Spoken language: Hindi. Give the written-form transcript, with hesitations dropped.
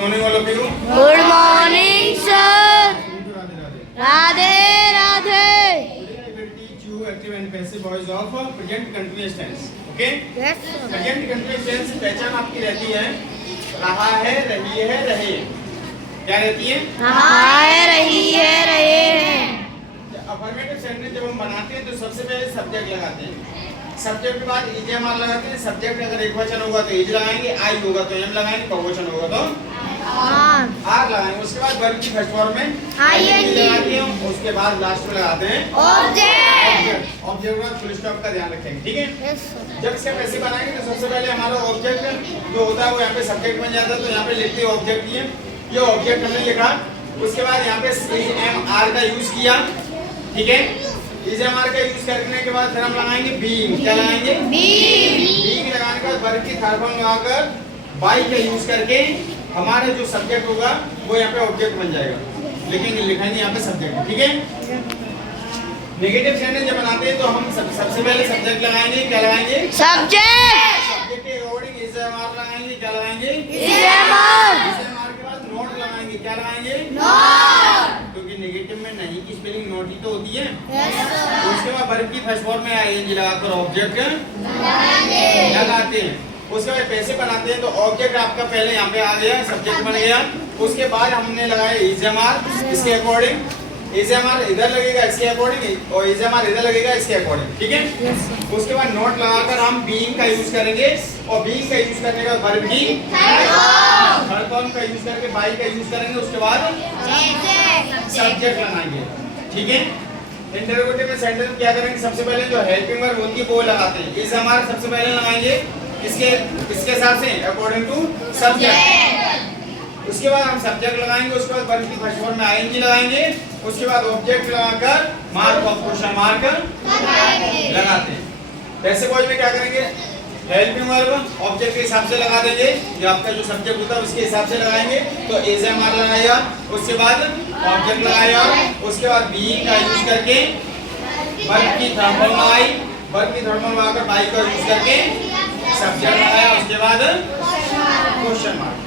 Morning all of you. Good morning sir. Radhe Radhe. Today I will teach you active and passive voice of present continuous tense. Okay? Yes sir. Present continuous tense की पहचान आपकी रहती है रहा है, रही है, रहे। क्या रहती है? हाय रही है रहे हैं। अफर्मेटिव सेंटेंस जब हम बनाते हैं तो सबसे पहले सब्जेक्ट लगाते हैं। सब्जेक्ट के बाद ईजेएमआर लगाते हैं। सब्जेक्ट अगर एक वचन होगा तो इज लगाएंगे, आई होगा तो एम लगाएंगे, बहुवचन होगा तो आर लगाएंगे। उसके बाद वर्ब की फर्स्ट फॉर्म में आईएनजी लगाते हैं। उसके बाद लास्ट में लगाते हैं ऑब्जेक्ट। ऑब्जेक्ट का फुल स्टॉप का ध्यान रखेंगे, ठीक है? Yes sir. जब इसका पैसे बनाएंगे तो सबसे पहले हमारा ऑब्जेक्ट जो होता है वो यहाँ पे सब्जेक्ट बन जाता है। तो यहाँ पे लिखते हैं ऑब्जेक्ट ये ऑब्जेक्ट हमने लिखा। उसके बाद यहाँ पे ईजेएमआर का यूज किया, ठीक है? ईजेएमआर का यूज करने के बाद फिर हम लगाएंगे बीइंग। क्या लगाएंगे? बीइंग लगाने के बाद वर्ब की थर्ड फॉर्म लगाकर बाई का यूज करके हमारा जो सब्जेक्ट होगा वो यहाँ पे ऑब्जेक्ट बन जाएगा। लेकिन लिखेंगे यहाँ पे सब्जेक्ट, ठीक है? नेगेटिव सेंटेंस जब बनाते हैं तो हम सबसे पहले सब्जेक्ट लगाएंगे। क्या लगाएंगे? सब्जेक्ट। सब्जेक्ट के अकॉर्डिंग ईजेएमआर लगाएंगे। क्या लगाएंगे? ईजेएमआर। ईजेएमआर के बाद नोट लगाएंगे। क्या लगाएंगे? क्योंकि नेगेटिव में नहीं की स्पेलिंग नोट ही तो होती है। उसके बाद वर्ब की फर्स्ट फॉर्म में आईएनजी लगाकर ऑब्जेक्ट लगाते हैं। उसके बाद पैसे बनाते हैं तो ऑब्जेक्ट आपका पहले यहाँ पे आ गया, सब्जेक्ट बन गया। उसके बाद हमने लगाया ईजेएमआर इसके अकॉर्डिंग। ईजेएमआर इधर लगेगा इसके अकॉर्डिंग और ईजेएमआर इधर लगेगा इसके अकॉर्डिंग, ठीक है? उसके बाद नोट लगाकर हम बीइंग का यूज करेंगे और बीइंग का यूज करने का वर्ब की थर्ड फॉर्म का यूज करके बाई का यूज करेंगे। उसके बाद सब्जेक्ट लगाएंगे, ठीक है? इंटरोगेटिव में सेंटेंस में क्या करेंगे? सबसे पहले जो हेल्पिंग वर्ब होती है वो लगाते हैं। इस हमारे सबसे पहले लगाएंगे इसके हिसाब से अकॉर्डिंग टू सब्जेक्ट। उसके बाद हम सब्जेक्ट लगाएंगे। उसके बाद वर्ब की फर्स्ट फॉर्म में आईएनजी लगाएंगे। उसके बाद ऑब्जेक्ट लगाकर मार्क ऑफ क्वेश्चन मार्क लगाते हैं। वैसे वॉइस में क्या करेंगे? हेल्पिंग वर्ब ऑब्जेक्ट के हिसाब से लगा देंगे। जो आपका जो सब्जेक्ट होता है उसके हिसाब से लगाएंगे। तो ईजेएमआर लगाया, उसके बाद ऑब्जेक्ट लगाया, उसके बाद बीइंग का यूज करके वर्ब की थर्ड फॉर्म लगाई, वर्ब की थर्ड फॉर्म लगाकर बाई का यूज करके सब्जेक्ट लगाया, उसके बाद क्वेश्चन मार्क।